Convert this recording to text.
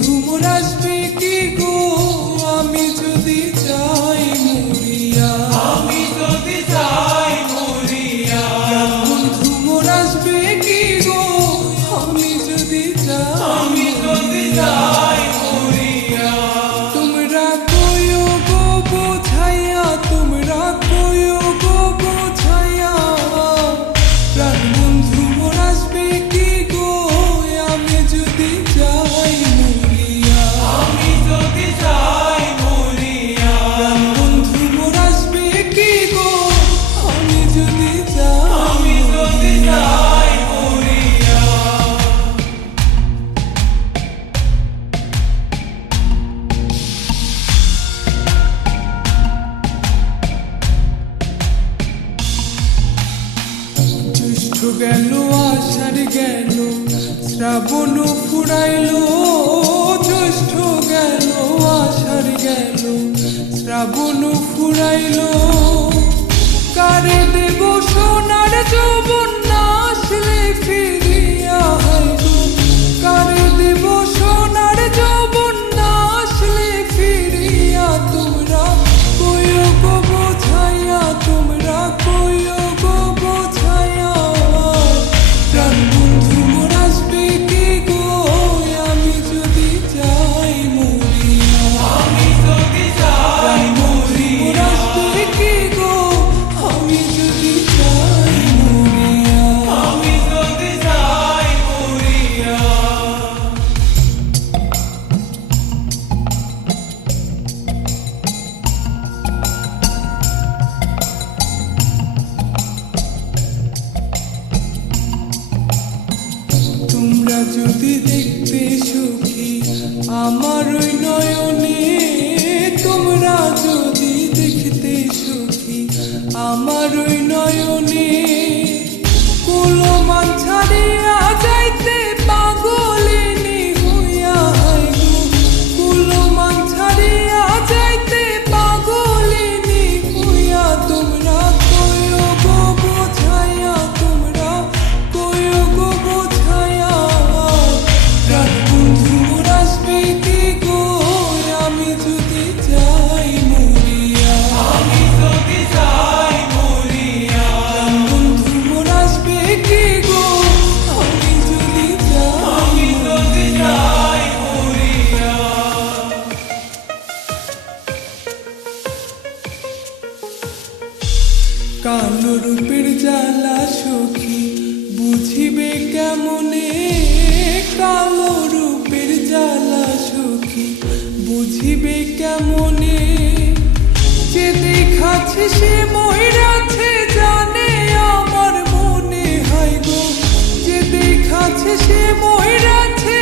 বন্ধু মোর আসবে কি গো আমি যদি যাই মরিয়া, আমি যদি যাই মরিয়া। বন্ধু মোর আসবে কি গো আমি যদি যাই, আমি যদি যাই মরিয়া। তোমরা কইও গো বোঝাইয়া, তোমরা কইও গো বোঝাইয়া, প্রাণ বন্ধু মোর আসবে কি গো আমি যদি যাই মরিয়া, আমি যদি যাই মরিয়া। প্রাণ বন্ধু মোর আসবে কি গো আমি যদি যাই, আমি যদি যাই মরিয়া। জ্যৈষ্ঠ গেল আষাঢ় গেল শ্রাবণ ফুরাইল, জ্যৈষ্ঠ গেল আষাঢ় গেল শ্রাবণ ফুরাইল, কারে দেব সোনার যৌবন না আসলে ফিরিয়া হাইল, কারে দেব সোনার যৌবন না আসলে ফিরিয়া, তোমরা কইও গো বোঝাইয়া, তোমরা কইও গো বোঝাইয়া, প্রাণ বন্ধু মোর আসবে কি গো আমি যদি যাই মরিয়া, আমি যদি যাই মোর আসবে কি গো আমি যদি যাই মরিয়া, আমি যদি যাই মরিয়া। তোমরা যদি দেখতে সুখী আমার ওই নয়নে, তোমরা যদি দেখতে সুখী আমার ওই নয়নে, কুলমান ছাড়িয়া যাইতে পাগলিনী হইয়া হাই গো, কুলমান ছাড়িয়া যাইতে পাগলিনী হইয়া, তোমরা কইও গো বোঝাইয়া, তোমরা কইও গো বোঝাইয়া, প্রাণ বন্ধু মোর আসবে কি গো আমি যদি যাই মরিয়া, আমি যদি যাই মরিয়া। প্রাণ বন্ধু মোর আসবে কি গো আমি যদি যাই, আমি যদি যাই মরিয়া। কালো রূপের জ্বালা সখী বুঝিবে কেমনে, কালো রূপের জ্বালা সখী বুঝিবে কেমনে, যে দেখাচ্ছে সে ময়রাছে জানে আমার মনে, হাই গো যে দেখাচ্ছে সে ময়রাছে